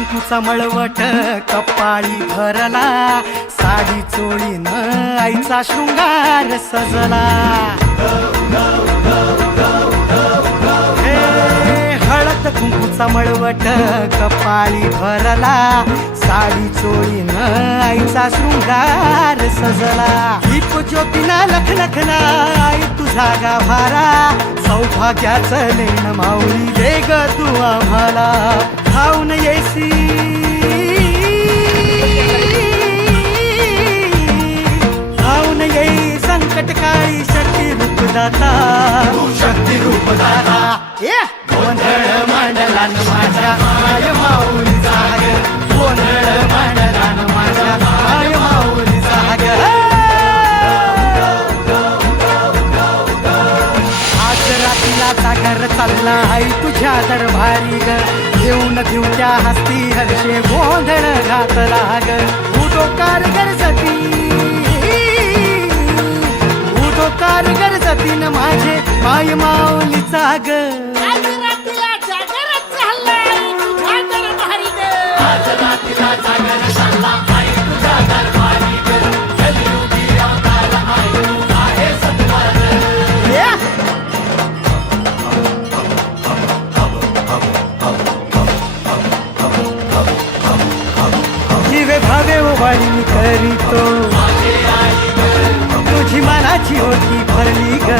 कुंकूचा मळवट कपाळी भरला, साडी चोळीनं आईचा शृंगार सजला. हळद कुंकूचा मळवट कपाळी भरला, साडी चोळीनं आईचा शृंगार सजला. दीप ज्योतीनं लखलखला आई तुझा गाभारा, सौभाग्याचं लेण माऊली दे ग तू आम्हाला. खाऊन येसी खाऊन येई संकट काळी शक्ती रूपदाता, शक्ती रूपदाता. गोंधळ मांडला न माझ्या आय माऊली जाग, गोंधळ मांडला न माझ्या आय माऊली जाग. आज रात्रीला जागर चालला आई तुझ्या दरबारी ग, घेऊन घेऊ त्या हस्ती हर्षे गोंधळ घातला ग. उडो कारगर जती उडो कारगर जतीन माझे आय माऊली जाग. जीवे भावे ओवाळी मी करीतो, तुझी मनाची ओटी भरली ग.